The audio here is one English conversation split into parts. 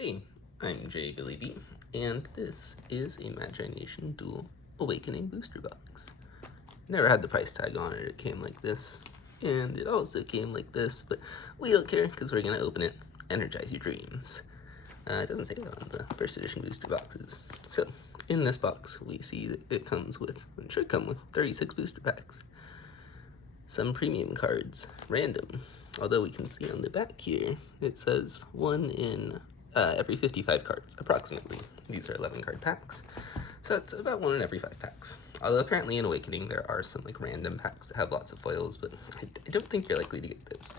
Hey, I'm J Billy B, and this is a Magi Nation Dual Awakening booster box. Never had the price tag on it, it came like this, and it also came like this, but we don't care because we're going to open it. Energize your dreams. It doesn't say that on the first edition booster boxes. So, in this box, we see that it comes with, it should come with 36 booster packs. Some premium cards, random, although we can see on the back here, it says 1 in every 55 cards, approximately. These are 11 card packs, so it's about 1 in every 5 packs. Although apparently in Awakening there are some like random packs that have lots of foils, but I don't think you're likely to get those.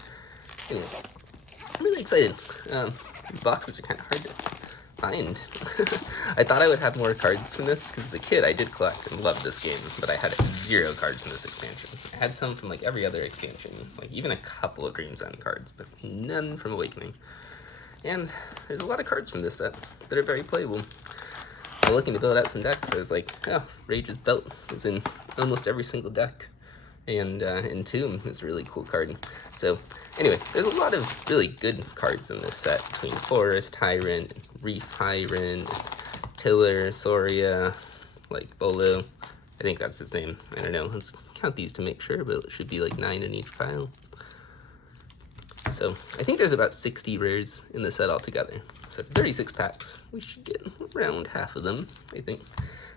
Anyway, I'm really excited. These boxes are kind of hard to find. I thought I would have more cards from this, because as a kid I did collect and loved this game, but I had 0 cards in this expansion. I had some from like every other expansion, like even a couple of Dream's End cards, but none from Awakening. And there's a lot of cards from this set that are very playable. I'm looking to build out some decks. I was like, oh, Rage's Belt is in almost every single deck. And Entomb is a really cool card. So anyway, there's a lot of really good cards in this set, between Forest Tyrant, Reef Tyrant, Tiller, Soria, like Bolo. I think that's his name. I don't know. Let's count these to make sure, but it should be like 9 in each pile. So I think there's about 60 rares in the set altogether. So 36 packs, we should get around half of them, I think.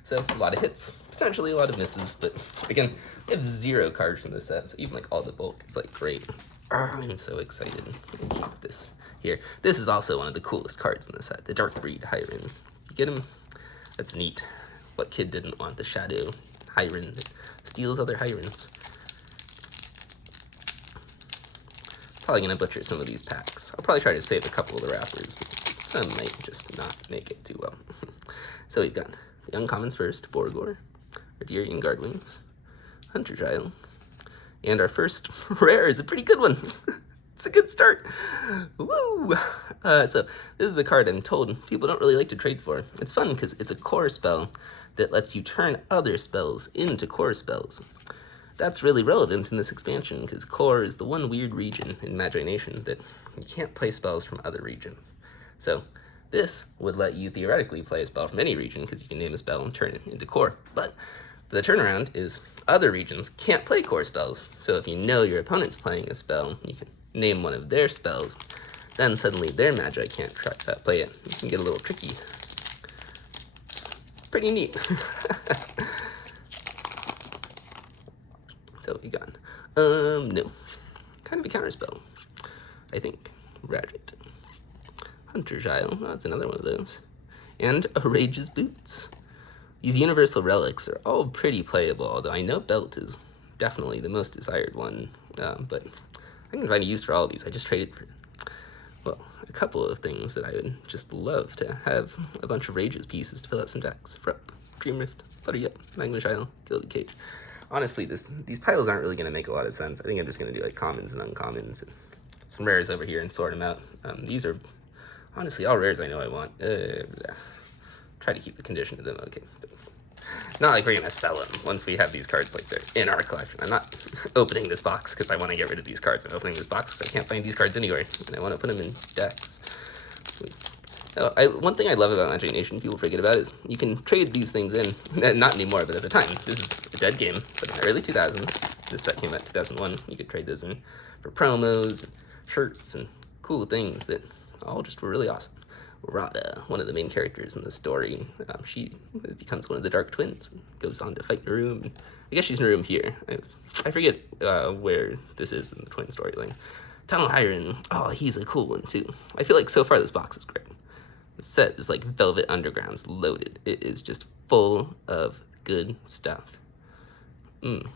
So a lot of hits, potentially a lot of misses, but again, we have 0 cards from this set, so even like all the bulk is like great. I'm so excited to keep this here. This is also one of the coolest cards in the set, the Dark Breed Hyren. You get him? That's neat. What kid didn't want the Shadow Hyren that steals other Hyrens? Probably gonna butcher some of these packs. I'll probably try to save a couple of the wrappers, but some might just not make it too well. So we've got the uncommons first, Borgor, Ardirian Guardwings, Hunter Giles, and our first rare is a pretty good one. It's a good start. Woo! So this is a card I'm told people don't really like to trade for. It's fun because it's a core spell that lets you turn other spells into core spells. That's really relevant in this expansion, because core is the one weird region in Magi Nation that you can't play spells from other regions. So this would let you theoretically play a spell from any region, because you can name a spell and turn it into core. But the turnaround is other regions can't play core spells. So if you know your opponent's playing a spell, you can name one of their spells, then suddenly their Magi can't play it. It can get a little tricky. It's pretty neat. So we got, no, kind of a counterspell, I think. Radget. Hunter Giles, oh, that's another one of those. And a Rage's Boots. These universal relics are all pretty playable, although I know Belt is definitely the most desired one, but I can find a use for all of these. I just traded for, well, a couple of things that I would just love to have a bunch of Rage's pieces to fill out some decks. Frup, Dream Rift, Butteryup, Magma Giles, Gilded Cage. Honestly, these piles aren't really going to make a lot of sense. I think I'm just going to do like commons and uncommons and some rares over here and sort them out. These are honestly all rares I know I want. Try to keep the condition of them okay. But not like we're going to sell them once we have these cards like they're in our collection. I'm not opening this box because I want to get rid of these cards. I'm opening this box because I can't find these cards anywhere, and I want to put them in decks. One thing I love about Magi Nation people forget about is you can trade these things in, not anymore, but at the time, this is a dead game, but in the early 2000s, this set came out in 2001, you could trade those in for promos, and shirts, and cool things that all just were really awesome. Rada, one of the main characters in the story, she becomes one of the Dark Twins, and goes on to fight Narum. I guess she's Narum here. I forget where this is in the Twin storyline. Tunnel Hyren, oh, he's a cool one too. I feel like so far this box is great. The set is like Velvet Underground's loaded. It is just full of good stuff. Let's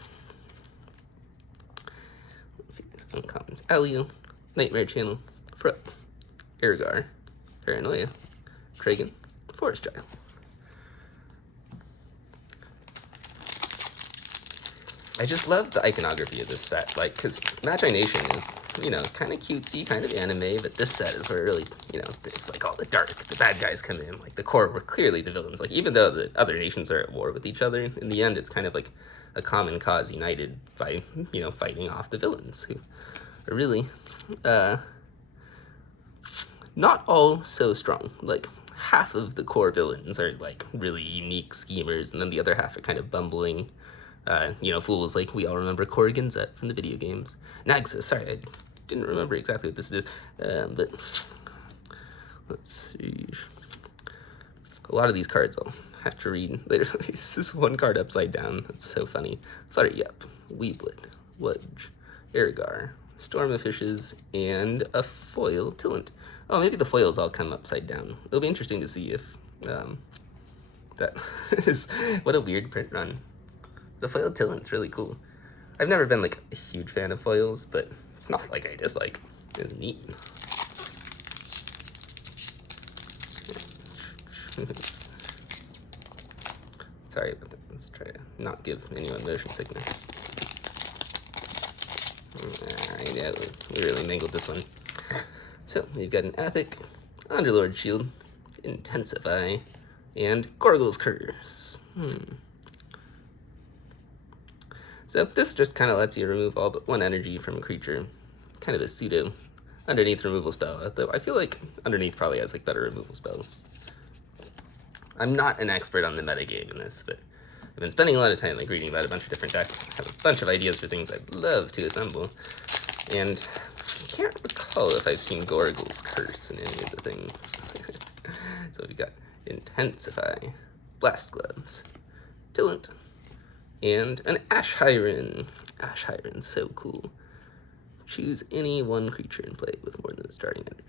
see these uncommons. Alio, Nightmare Channel, Frup, Ergar, Paranoia, Tragan, Forest Giles. I just love the iconography of this set, like, because Magi Nation is, you know, kind of cutesy, kind of anime, but this set is where it really, you know, there's like all the dark, the bad guys come in, like the core were clearly the villains. Like, even though the other nations are at war with each other, in the end, it's kind of like a common cause united by, you know, fighting off the villains, who are really not all so strong. Like, half of the core villains are like really unique schemers, and then the other half are kind of bumbling, you know, fools like we all remember Corrigan Zet from the video games. Naxos, sorry, I didn't remember exactly what this is, but let's see. A lot of these cards I'll have to read later. This is one card upside down. That's so funny. Flutter Yup, Weeblet, Wudge, Ergar, Storm of Fishes, and a foil Tillant. Oh, maybe the foils all come upside down. It'll be interesting to see if that is, what a weird print run. The foil Tillant's really cool. I've never been like a huge fan of foils, but it's not like I dislike. It's neat. Oops. Sorry about that. Let's try to not give anyone motion sickness. I know, we really mangled this one. So, we've got an Athic, Underlord Shield, Intensify, and Gorgle's Curse. So, this just kind of lets you remove all but one energy from a creature. Kind of a pseudo underneath removal spell, though I feel like underneath probably has like better removal spells. I'm not an expert on the metagame in this, but I've been spending a lot of time like reading about a bunch of different decks, have a bunch of ideas for things I'd love to assemble, and I can't recall if I've seen Gorgle's Curse in any of the things. So we've got Intensify, Blast Gloves, Tillant, and an Ash Hyren. Ash Hyren's so cool. Choose any one creature in play with more than the starting energy.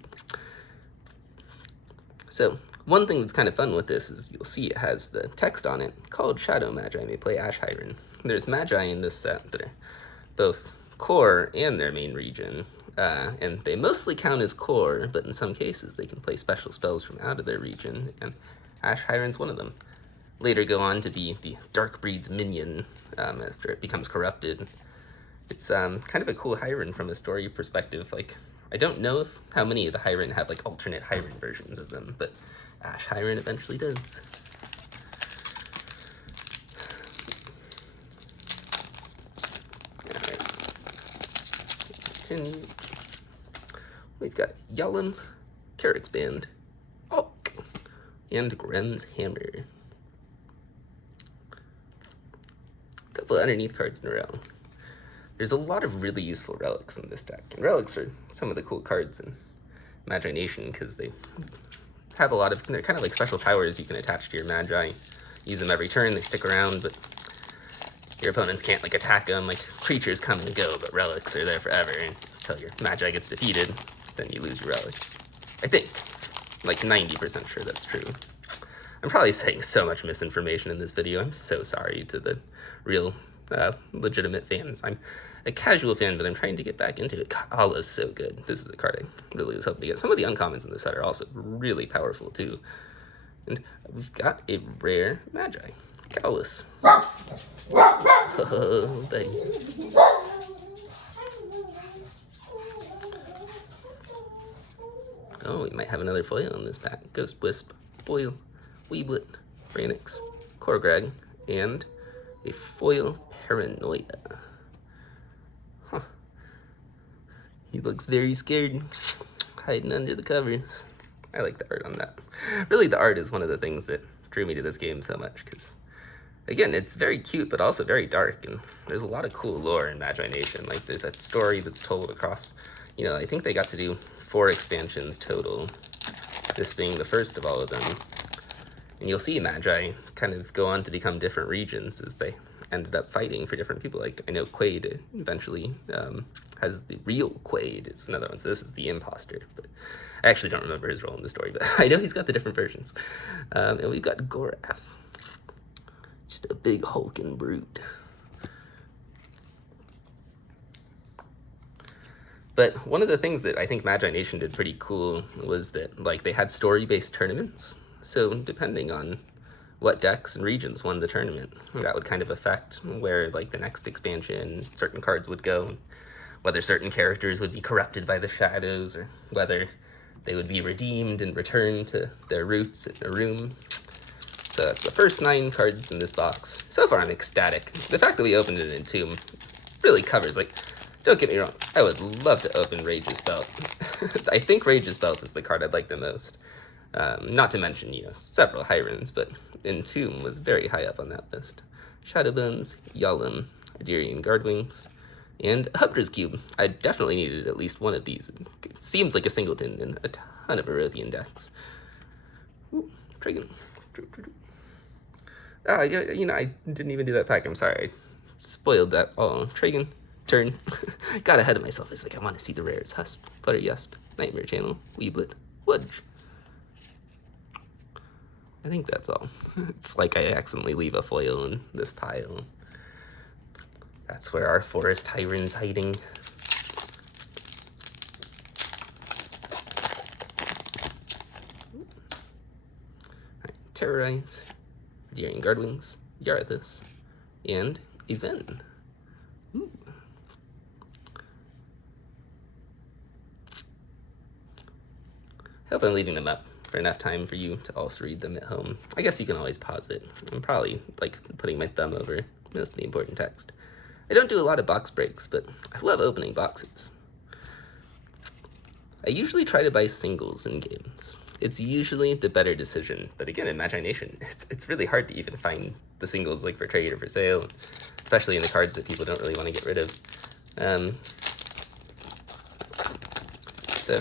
So, one thing that's kind of fun with this is you'll see it has the text on it called Shadow Magi may play Ash Hyren. There's Magi in this set that are both core and their main region, and they mostly count as core, but in some cases they can play special spells from out of their region, and Ash Hyren's one of them. Later go on to be the Darkbreed's minion after it becomes corrupted. It's kind of a cool Hyren from a story perspective. Like, I don't know how many of the Hyren have like alternate Hyren versions of them, but Ash Hyren eventually does. Alright. Continue. We've got Yalom, Carrick's Band, Alk, and Grem's Hammer. A couple of underneath cards in a row. There's a lot of really useful relics in this deck, and relics are some of the cool cards in Magi Nation because they have a lot of, they're kind of like special powers you can attach to your Magi. Use them every turn, they stick around, but your opponents can't like attack them. Like, creatures come and go, but relics are there forever, and until your Magi gets defeated, then you lose your relics. I think, like 90% sure that's true. I'm probably saying so much misinformation in this video. I'm so sorry to the real legitimate fans. I'm a casual fan, but I'm trying to get back into it. God, Allah's so good. This is a card I really was hoping to get. Some of the uncommons in this set are also really powerful too. And we've got a rare Magi, Cowless. Oh, buddy. Oh, we might have another foil in this pack. Ghost Wisp, Foil, Weeblet, Franix, Korgrag, and a foil Paranoia. Huh. He looks very scared, hiding under the covers. I like the art on that. Really, the art is one of the things that drew me to this game so much, because, again, it's very cute, but also very dark, and there's a lot of cool lore in Magi Nation. Like, there's a story that's told across, you know, I think they got to do 4 expansions total, this being the first of all of them. And you'll see Magi kind of go on to become different regions as they ended up fighting for different people. Like, I know Quaid eventually has the real Quaid. It's another one, so this is the imposter. But I actually don't remember his role in the story, but I know he's got the different versions. And we've got Gorath. Just a big hulking brute. But one of the things that I think Magi Nation did pretty cool was that, like, they had story-based tournaments. So depending on what decks and regions won the tournament, that would kind of affect where, like, the next expansion, certain cards would go, whether certain characters would be corrupted by the shadows, or whether they would be redeemed and returned to their roots in a room. So that's the first 9 cards in this box. So far I'm ecstatic. The fact that we opened it in Tomb really covers, like, Don't get me wrong, I would love to open Rage's Belt. I think Rage's Belt is the card I'd like the most. Not to mention, you know, several Hirons, but Entomb was very high up on that list. Shadowbones, Yalom, Adirian Guardwings, and Hubra's Cube. I definitely needed at least one of these. It seems like a singleton in a ton of Erothian decks. Ooh, Dragon. Ah, yeah, you know, I didn't even do that pack. I'm sorry. I spoiled that all. Tragan, turn. Got ahead of myself. I was like, I want to see the rares. Husp, Flutter Yusp, Nightmare Channel, Weeblet, Wudge. I think that's all. It's like I accidentally leave a foil in this pile. That's where our Forest Hiron's hiding. Alright, Terrorize, Adirian Guardwings, Yarathis, and Even. Ooh. I hope I'm leaving them up for enough time for you to also read them at home. I guess you can always pause it. I'm probably like putting my thumb over most of the important text. I don't do a lot of box breaks, but I love opening boxes. I usually try to buy singles in games. It's usually the better decision, but again, in Magi Nation, it's really hard to even find the singles like for trade or for sale, especially in the cards that people don't really want to get rid of. So,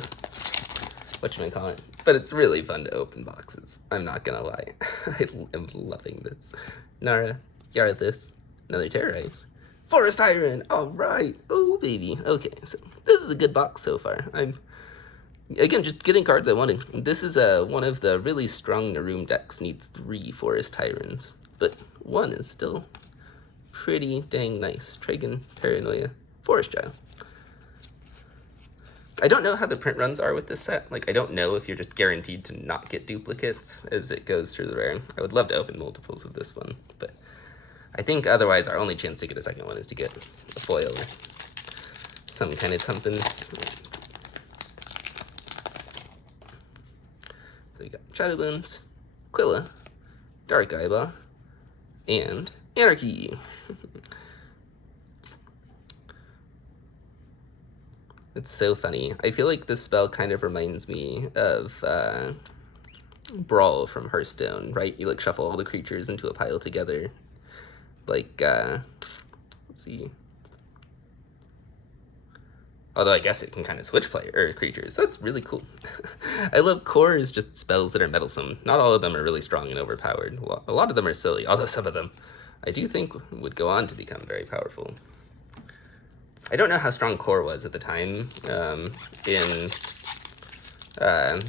whatchamacallit. But it's really fun to open boxes. I'm not gonna lie. I am loving this. Nara, Yarathis, another Terrorize. Forest Hiron! Alright! Oh, baby. Okay, so this is a good box so far. I'm, again, just getting cards I wanted. This is one of the really strong Naroom decks. Needs 3 Forest Hirons. But 1 is still pretty dang nice. Tragan, Paranoia, Forest Child. I don't know how the print runs are with this set. Like, I don't know if you're just guaranteed to not get duplicates as it goes through the rare. I would love to open multiples of this one, but I think otherwise our only chance to get a second one is to get a foil or some kind of something. So we got Shadowbones, Quilla, Dark Eyeball, and Anarchy. It's so funny. I feel like this spell kind of reminds me of Brawl from Hearthstone, right? You like shuffle all the creatures into a pile together. Like, let's see. Although I guess it can kind of switch player or creatures. That's really cool. I love core is just spells that are meddlesome. Not all of them are really strong and overpowered. A lot of them are silly, although some of them I do think would go on to become very powerful. I don't know how strong core was at the time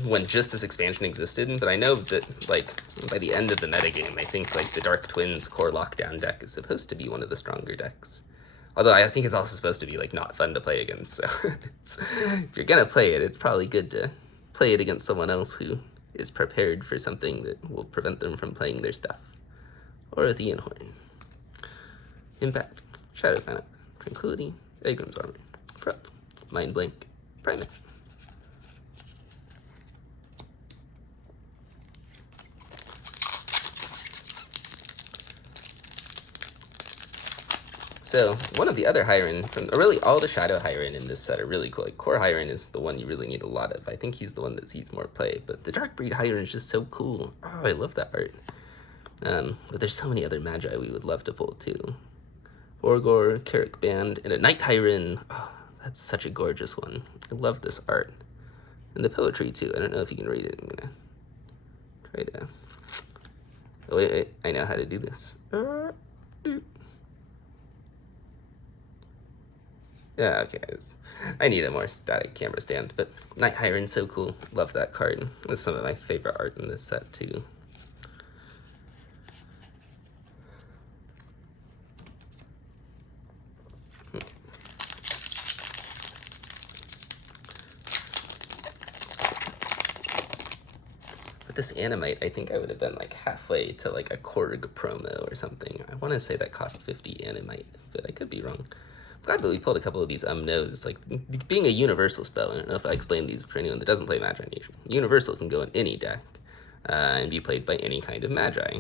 when just this expansion existed, but I know that like by the end of the metagame, I think like the Dark Twins core lockdown deck is supposed to be one of the stronger decks. Although I think it's also supposed to be like not fun to play against, so if you're gonna play it, it's probably good to play it against someone else who is prepared for something that will prevent them from playing their stuff. Orothian Horn. Impact. Shadow Panic. Tranquility. Agram's Armor, Prep, Mind Blank, Primate. So, one of the other Hiron, really all the Shadow Hiron in this set are really cool. Like, Core Hiron is the one you really need a lot of. I think he's the one that sees more play, but the Dark Breed Hiron is just so cool. Oh, I love that art. But there's so many other Magi we would love to pull, too. Orgor, Carrick Band, and a Night Hiron. Oh, that's such a gorgeous one. I love this art. And the poetry, too. I don't know if you can read it. I'm gonna try to... Oh, wait. I know how to do this. Yeah, okay. I need a more static camera stand, but Night Hiron's so cool. Love that card. That's some of my favorite art in this set, too. This Animite, I think I would have been like halfway to like a Korg promo or something. I want to say that cost 50 Animite, but I could be wrong. I'm glad that we pulled a couple of these no's. Like, being a universal spell, I don't know if I explained these for anyone that doesn't play Magi Nation. Universal can go in any deck and be played by any kind of Magi.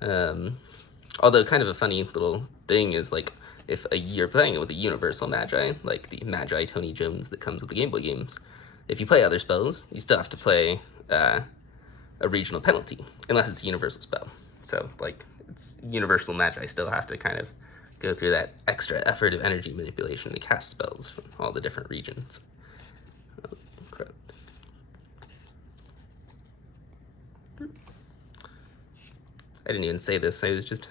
Although kind of a funny little thing is like, if you're playing it with a universal Magi, like the Magi Tony Jones that comes with the Game Boy games, if you play other spells, you still have to play a regional penalty, unless it's a universal spell. So, like, it's universal Magi still have to kind of go through that extra effort of energy manipulation to cast spells from all the different regions. Oh, crap. I didn't even say this, I was just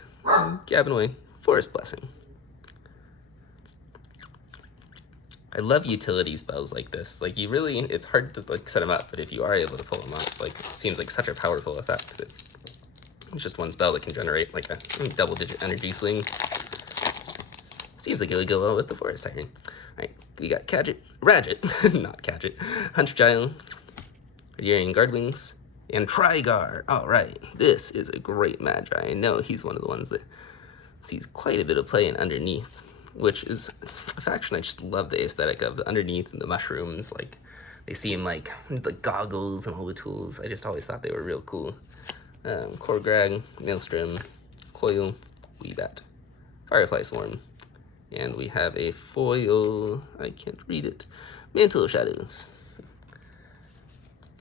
gabbing away. Forest Blessing. I love utility spells like this. Like, you really, it's hard to like set them up, but if you are able to pull them off, like, it seems like such a powerful effect that it's just one spell that can generate like a double-digit energy swing. Seems like it would go well with the Forest Tyrant. Alright, we got Radget, not Cadget, Hunter Giant, Radiarian Guardwings, and Trigar. Alright, this is a great Magi. I know he's one of the ones that sees quite a bit of play in Underneath, which is a faction I just love the aesthetic of. The Underneath and the mushrooms, like, they seem like the goggles and all the tools. I just always thought they were real cool. Korgrag, Maelstrom, Coil, Weebat, Firefly Swarm, and we have a foil, I can't read it, Mantle of Shadows.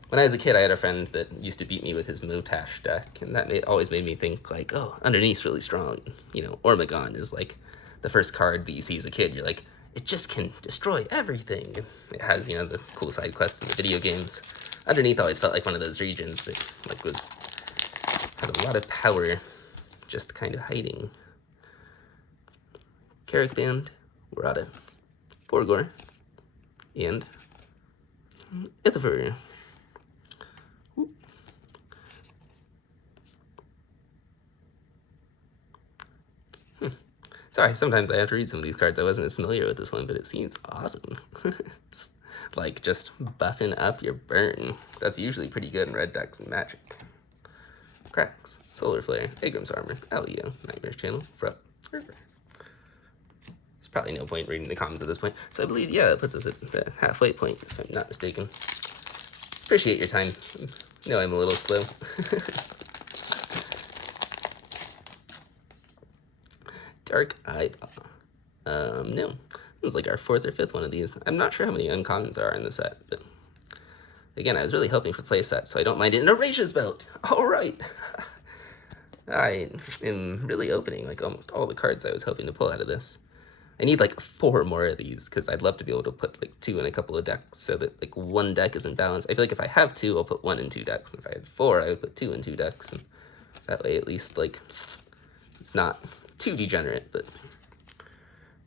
When I was a kid, I had a friend that used to beat me with his Motash deck, and that always made me think, like, oh, Underneath's really strong. You know, Ormagon is, like, the first card that you see as a kid. You're like, it just can destroy everything. It has, you know, the cool side quests in the video games. Underneath always felt like one of those regions that, like, had a lot of power just kind of hiding. Carrick Band, Murata, Borgor, and Ithafer. Sorry, sometimes I have to read some of these cards. I wasn't as familiar with this one, but it seems awesome. It's like just buffing up your burn. That's usually pretty good in red decks and Magic. Cracks, Solar Flare, Agram's Armor, Alio, Nightmare's Channel, Frup, River. There's probably no point reading the comments at this point, so I believe, yeah, it puts us at the halfway point, if I'm not mistaken. Appreciate your time. I know I'm a little slow. Dark Eyeball. No. It was like our 4th or 5th one of these. I'm not sure how many uncommons there are in the set, but again, I was really hoping for playset, so I don't mind it. And Erasia's Belt! Alright! I am really opening like almost all the cards I was hoping to pull out of this. I need like 4 more of these, because I'd love to be able to put like 2 in a couple of decks, so that like one deck is in balance. I feel like if I have 2, I'll put 1 in 2 decks, and if I had 4, I would put 2 in 2 decks, and that way at least like it's not too degenerate. But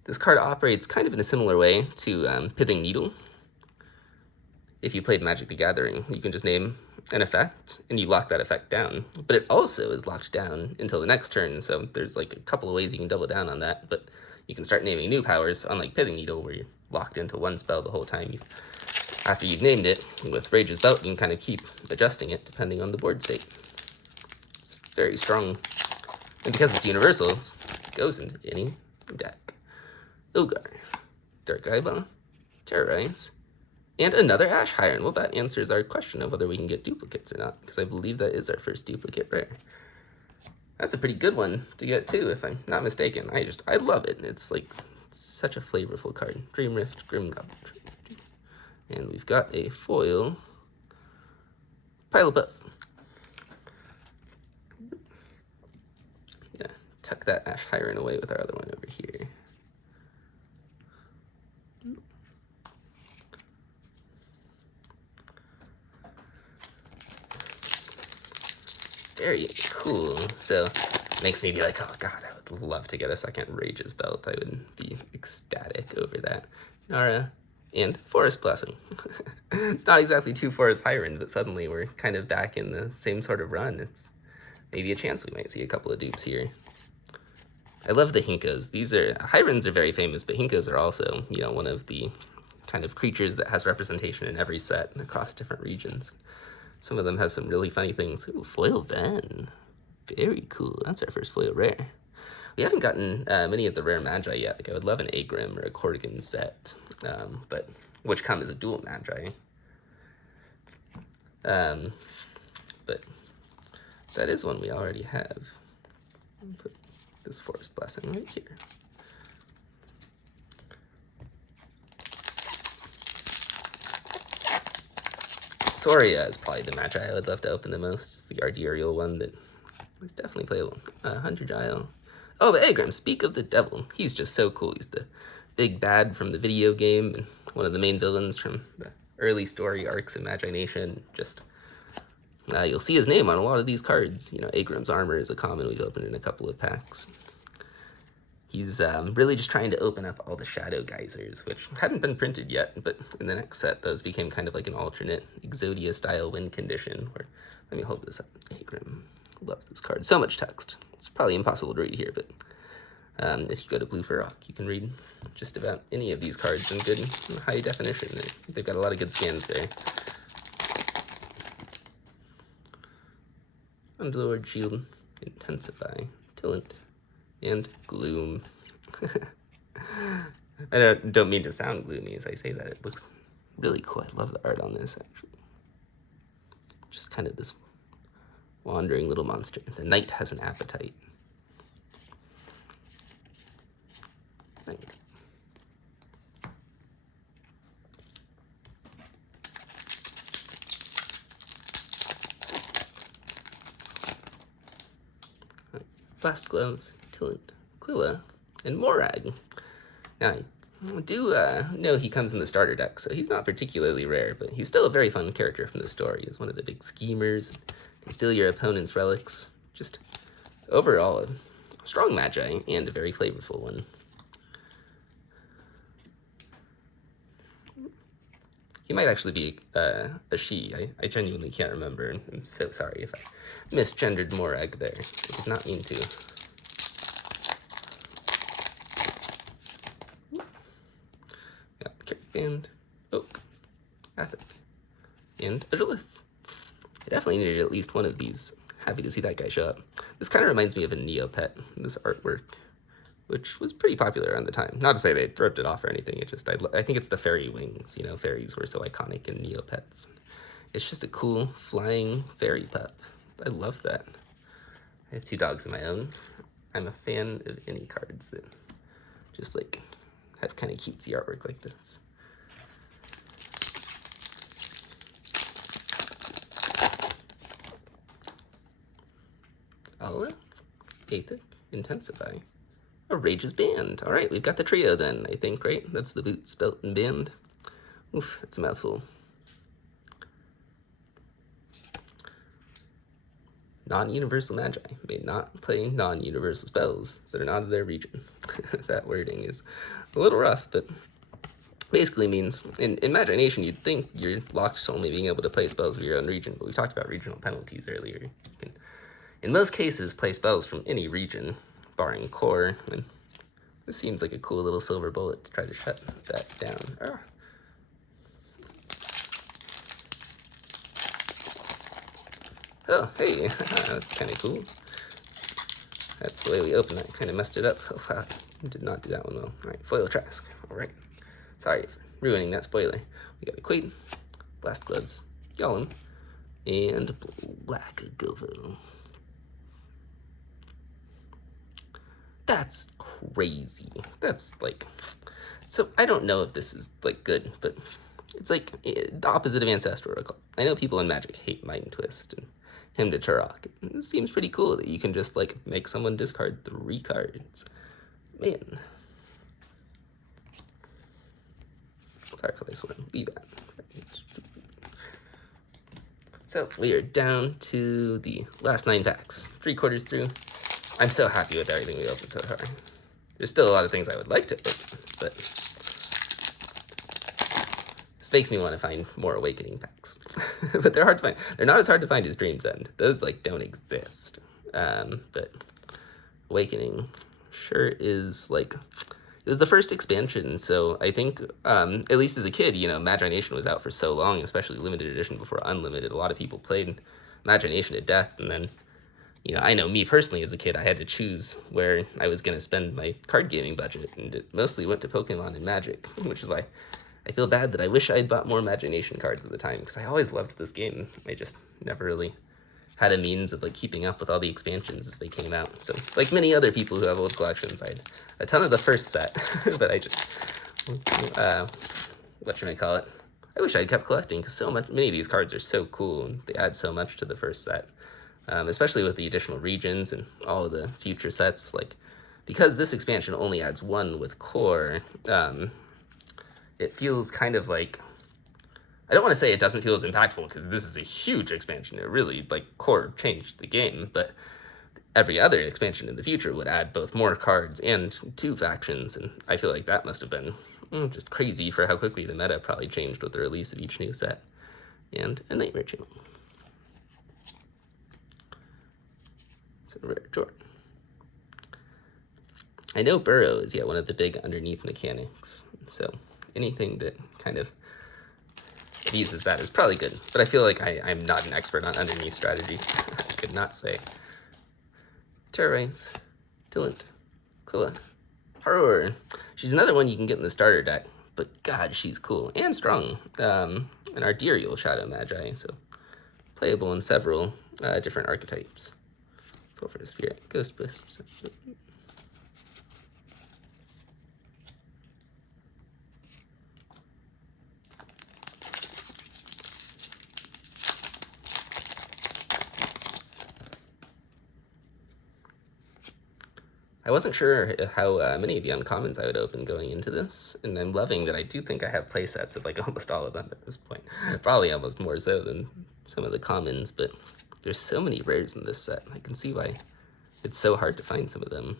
this card operates kind of in a similar way to Pithing Needle. If you played Magic the Gathering, you can just name an effect, and you lock that effect down. But it also is locked down until the next turn, so there's like a couple of ways you can double down on that. But you can start naming new powers, unlike Pithing Needle, where you're locked into one spell the whole time. After you've named it, with Rage's Belt, you can kind of keep adjusting it depending on the board state. It's very strong. And because it's universal, it goes into any deck. Ogar, Dark Eyeball, Terrorize, and another Ash Hiron. Well, that answers our question of whether we can get duplicates or not, because I believe that is our first duplicate rare. That's a pretty good one to get too, if I'm not mistaken. I love it. It's like such a flavorful card. Dream Rift, Grim Goblin. And we've got a foil Pylopuff. Yeah, tuck that Ash Hiron away with our other one over here. Very cool. So makes me be like, oh god, I would love to get a second Rage's Belt. I would be ecstatic over that. Nara and Forest Blessing. It's not exactly 2 Forest Hiron, but suddenly we're kind of back in the same sort of run. It's maybe a chance we might see a couple of dupes here. I love the Hinkos. Hirons are very famous, but Hinkos are also, you know, one of the kind of creatures that has representation in every set and across different regions. Some of them have some really funny things. Ooh, Foil Ven. Very cool. That's our first foil rare. We haven't gotten many of the rare Magi yet. Like, I would love an Agrim or a Korrigan set, but which come as a dual Magi. But that is one we already have. I'll put this Forest Blessing right here. Soria is probably the Magi I would love to open the most. It's the arterial one that is definitely playable. 100 Giles. Oh, but Agram, speak of the devil. He's just so cool. He's the big bad from the video game and one of the main villains from the early story arcs in Magi Nation. Just you'll see his name on a lot of these cards. You know, Agram's armor is a common we've opened in a couple of packs. He's really just trying to open up all the shadow geysers, which hadn't been printed yet, but in the next set, those became kind of like an alternate Exodia-style win condition, where, let me hold this up. Agram, love this card. So much text. It's probably impossible to read here, but if you go to Blue for Rock, you can read just about any of these cards in good high definition. They've got a lot of good scans there. Underlord, Shield, Intensify, Tillant, and Gloom. I don't mean to sound gloomy as I say that. It looks really cool. I love the art on this, actually. Just kind of this wandering little monster. The knight has an appetite. Blast Gloves, Tillant, Quilla, and Morag. Now, I do know he comes in the starter deck, so he's not particularly rare, but he's still a very fun character from the story. He's one of the big schemers, can steal your opponent's relics. Just overall, a strong Magi, and a very flavorful one. He might actually be a she. I genuinely can't remember, and I'm so sorry if I misgendered Morag there. I did not mean to. Got and Oak, Athic, and Agilith. I definitely needed at least one of these. Happy to see that guy show up. This kind of reminds me of a Neopet, this artwork, which was pretty popular around the time. Not to say they ripped it off or anything, it just, I think it's the fairy wings, you know, fairies were so iconic in Neopets. It's just a cool flying fairy pup. I love that. I have 2 dogs of my own. I'm a fan of any cards that just like have kind of cutesy artwork like this. Olive, Athic, Intensify. A Rage's Band. All right, we've got the trio then, I think, right? That's the boot, spelt, and band. Oof, that's a mouthful. Non-universal Magi may not play non-universal spells that are not of their region. That wording is a little rough, but basically means, in Magi Nation, you'd think you're locked to only being able to play spells of your own region, but we talked about regional penalties earlier. You can, in most cases, play spells from any region, barring core, and this seems like a cool little silver bullet to try to shut that down. Oh, hey, that's kind of cool. That's the way we opened that. Kind of messed it up. Oh, wow. Did not do that one well. All right, Foil Trask. All right. Sorry for ruining that spoiler. We got a Quaid, Blast Gloves, Yalom, and Black Govo. That's crazy. That's like, so I don't know if this is like good, but it's like the opposite of Ancestral Recall. I know people in Magic hate Mind Twist and Hymn to Turok. It seems pretty cool that you can just like make someone discard 3 cards. Man. Fireplace one, leave that. So we are down to the last 9 packs, 3/4 through. I'm so happy with everything we opened so far. There's still a lot of things I would like to open, but this makes me want to find more Awakening packs. But they're hard to find. They're not as hard to find as Dream's End. Those like don't exist. But Awakening sure is like, it was the first expansion, so I think, at least as a kid, you know, Magi Nation was out for so long, especially limited edition before Unlimited. A lot of people played Magi Nation to death, and then, you know, I know me personally as a kid, I had to choose where I was going to spend my card gaming budget, and it mostly went to Pokemon and Magic, which is why I feel bad that I wish I had bought more Magi Nation cards at the time, because I always loved this game. I just never really had a means of like keeping up with all the expansions as they came out. So like many other people who have old collections, I had a ton of the first set, but I just, what should I call it? I wish I'd kept collecting, because many of these cards are so cool, and they add so much to the first set. Especially with the additional regions and all of the future sets. Like, because this expansion only adds one with core, it feels kind of like, I don't want to say it doesn't feel as impactful, because this is a huge expansion. It really, like, core changed the game, but every other expansion in the future would add both more cards and 2 factions, and I feel like that must have been just crazy for how quickly the meta probably changed with the release of each new set. And a Nightmare Channel. So rare Jordan. I know Burrow is one of the big underneath mechanics, so anything that kind of uses that is probably good. But I feel like I'm not an expert on underneath strategy. I could not say. Terrorites, Tillant, Kula, Horror. She's another one you can get in the starter deck, but God, she's cool and strong. An Arterial Shadow Magi, so playable in several different archetypes. Sulfur Spirit, Ghost Wisp. I wasn't sure how many of the uncommons I would open going into this, and I'm loving that I do think I have playsets of like almost all of them at this point. Probably almost more so than some of the commons, but there's so many rares in this set. I can see why it's so hard to find some of them.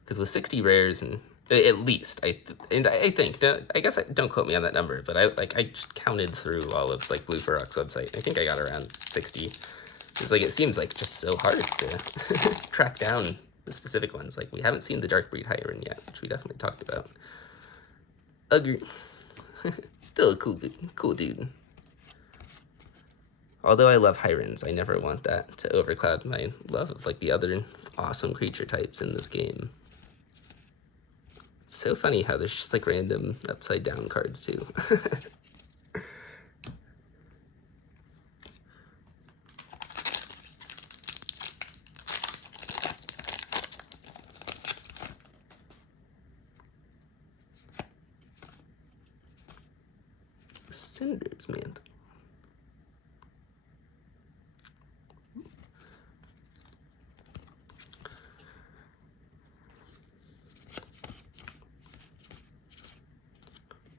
Because with 60 rares, and at least, I think, I guess don't quote me on that number, but I just counted through all of like Blue Furrock's website. I think I got around 60. It's like, it seems like just so hard to track down the specific ones. Like, we haven't seen the Darkbreed Hiren yet, which we definitely talked about. Agree. Still a cool dude. Although I love Hirens, I never want that to overcloud my love of like the other awesome creature types in this game. It's so funny how there's just like random upside down cards too. Cinder's Mantle.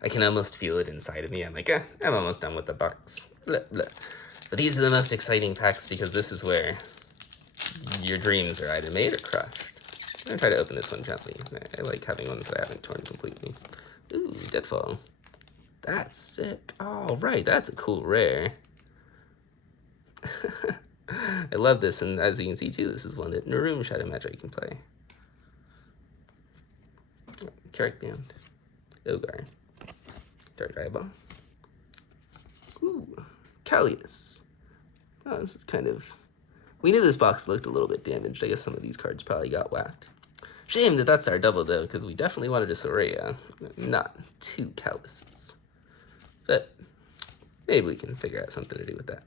I can almost feel it inside of me. I'm like, I'm almost done with the box. Blah, blah. But these are the most exciting packs, because this is where your dreams are either made or crushed. I'm gonna try to open this one gently. I like having ones that I haven't torn completely. Ooh, Deadfall. That's sick. Oh, right, that's a cool rare. I love this, and as you can see too, this is one that Narum Shadow Magi can play. Carrick Band. Ogar. Dark Eyeball. Ooh, Callius. Oh, this is kind of... We knew this box looked a little bit damaged. I guess some of these cards probably got whacked. Shame that that's our double, though, because we definitely wanted a Soraya, not 2 Calluses. But maybe we can figure out something to do with that.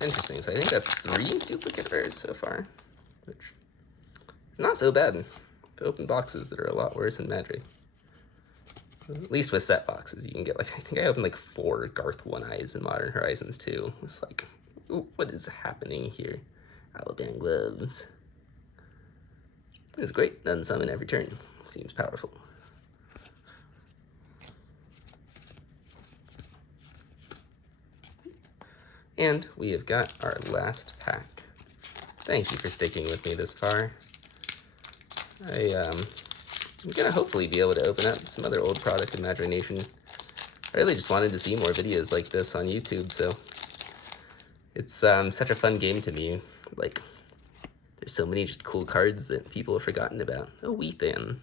Interesting. So I think that's 3 duplicate rares so far, which is not so bad to open boxes that are a lot worse in Magic. At least with set boxes, you can get like, I think I opened like 4 Garth One Eyes in Modern Horizons 2. It's like, ooh, what is happening here? Alabama Gloves. It's great. Unsummon every turn. Seems powerful. And we have got our last pack. Thank you for sticking with me this far. I'm gonna hopefully be able to open up some other old product in Magi Nation. I really just wanted to see more videos like this on YouTube, so it's such a fun game to me. Like, there's so many just cool cards that people have forgotten about. Oh, Weethan.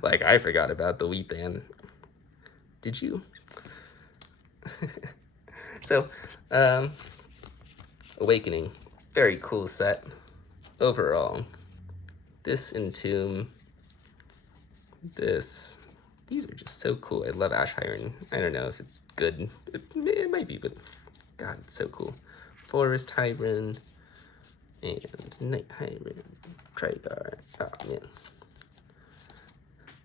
Like, I forgot about the Weethan. Did you? So, Awakening. Very cool set overall. This Entomb. This. These are just so cool. I love Ash Hiren. I don't know if it's good. It might be, but God, it's so cool. Forest Hybrid, and Night Hybrid, Trigar. Oh man.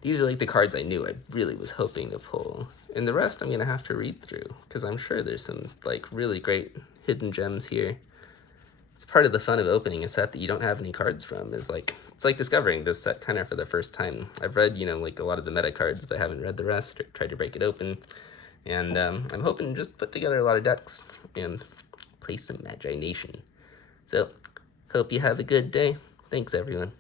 These are like the cards I knew I really was hoping to pull. And the rest I'm gonna have to read through, because I'm sure there's some like really great hidden gems here. It's part of the fun of opening a set that you don't have any cards from, is like, it's like discovering this set kind of for the first time. I've read, you know, like a lot of the meta cards, but I haven't read the rest or tried to break it open. And I'm hoping to just put together a lot of decks and play some Magi Nation. So, hope you have a good day. Thanks, everyone.